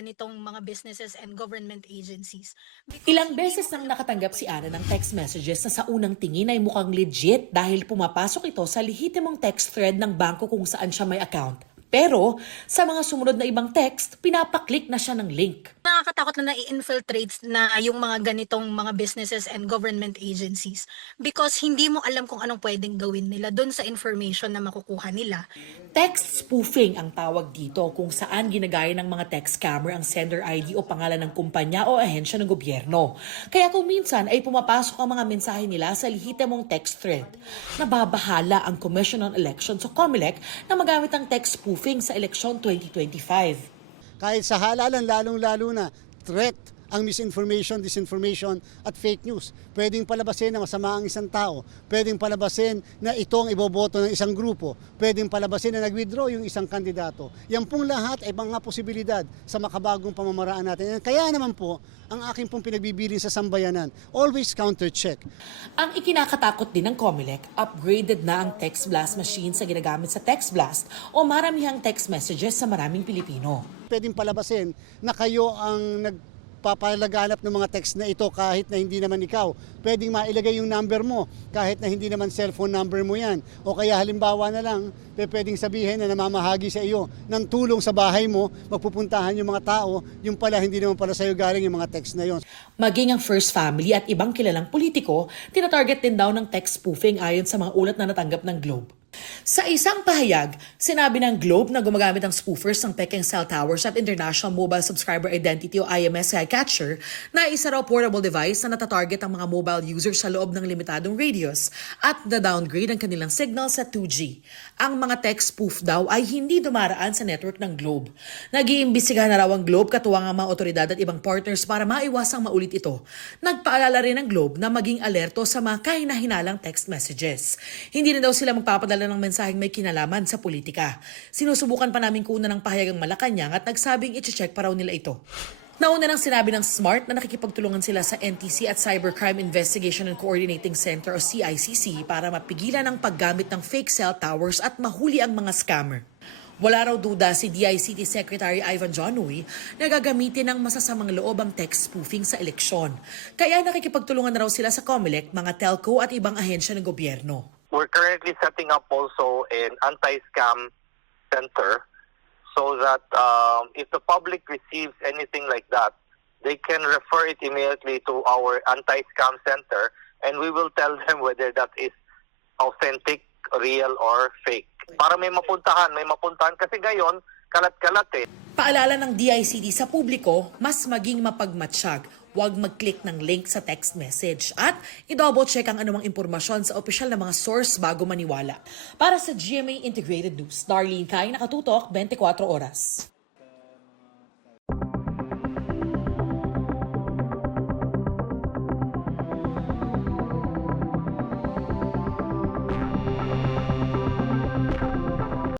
ganitong mga businesses and government agencies. Ilang beses nang nakatanggap si Ana ng text messages na sa unang tingin ay mukhang legit dahil pumapasok ito sa lehitimong text thread ng bangko kung saan siya may account. Pero sa mga sumunod na ibang text, pinapaklik na siya ng link. Nakakatakot na nai-infiltrate na yung mga ganitong mga businesses and government agencies because hindi mo alam kung anong pwedeng gawin nila doon sa information na makukuha nila. Text spoofing ang tawag dito kung saan ginagaya ng mga text scammer ang sender ID o pangalan ng kumpanya o ahensya ng gobyerno. Kaya kung minsan ay pumapasok ang mga mensahe nila sa lehitimong text thread, nababahala ang Commission on Elections o COMELEC na magamit ang text spoofing sa eleksyon 2025. Kahit sa halalan, lalong-lalo na threat ang misinformation, disinformation at fake news. Pwedeng palabasin na masama ang isang tao. Pwedeng palabasin na itong iboboto ng isang grupo. Pwedeng palabasin na nag-withdraw yung isang kandidato. Yan pong lahat ay mga posibilidad sa makabagong pamamaraan natin. Kaya naman po, ang aking pong pinagbibilin sa sambayanan, always counter-check. Ang ikinakatakot din ng COMELEC, upgraded na ang text blast machine sa ginagamit sa text blast o maramihang text messages sa maraming Pilipino. Pwedeng palabasin na kayo ang nagpapalaganap ng mga text na ito kahit na hindi naman ikaw. Pwedeng mailagay yung number mo kahit na hindi naman cellphone number mo yan. O kaya halimbawa na lang, pwedeng sabihin na namamahagi sa iyo ng tulong sa bahay mo, magpupuntahan yung mga tao, yung pala hindi naman pala sa iyo galing yung mga text na yon. Maging ang First Family at ibang kilalang politiko, tinatarget din daw ng text spoofing ayon sa mga ulat na natanggap ng Globe. Sa isang pahayag, sinabi ng Globe na gumagamit ang spoofers ng peking cell towers at International Mobile Subscriber Identity o IMS Skycatcher na isa raw portable device na natatarget ang mga mobile users sa loob ng limitadong radius at na-downgrade ang kanilang signal sa 2G. Ang mga text spoof daw ay hindi dumaraan sa network ng Globe. Nag-iimbestigahan na raw ang Globe katuwang ang mga otoridad at ibang partners para maiwasang maulit ito. Nagpaalala rin ng Globe na maging alerto sa mga kahina-hinalang text messages. Hindi na daw sila magpapadala ng mensaheng may kinalaman sa politika. Sinusubukan pa namin kunan ng pahayagang Malacanang at nagsabing i-check pa raw nila ito. Nauna nang sinabi ng SMART na nakikipagtulungan sila sa NTC at Cybercrime Investigation and Coordinating Center o CICC para mapigilan ang paggamit ng fake cell towers at mahuli ang mga scammer. Wala raw duda si DICT Secretary Ivan John Uy na gagamitin ng masasamang loob ang text spoofing sa eleksyon. Kaya nakikipagtulungan na raw sila sa COMELEC, mga telco at ibang ahensya ng gobyerno. We're currently setting up also an anti-scam center so that if the public receives anything like that, they can refer it immediately to our anti-scam center and we will tell them whether that is authentic, real, or fake. Para may mapuntahan kasi ngayon, kalat-kalat eh. Paalala ng DICT sa publiko, mas maging mapagmatsyag. Huwag mag-click ng link sa text message at i-double check ang anumang impormasyon sa opisyal na mga source bago maniwala. Para sa GMA Integrated News, Darlene Kai, Nakatutok, 24 Oras.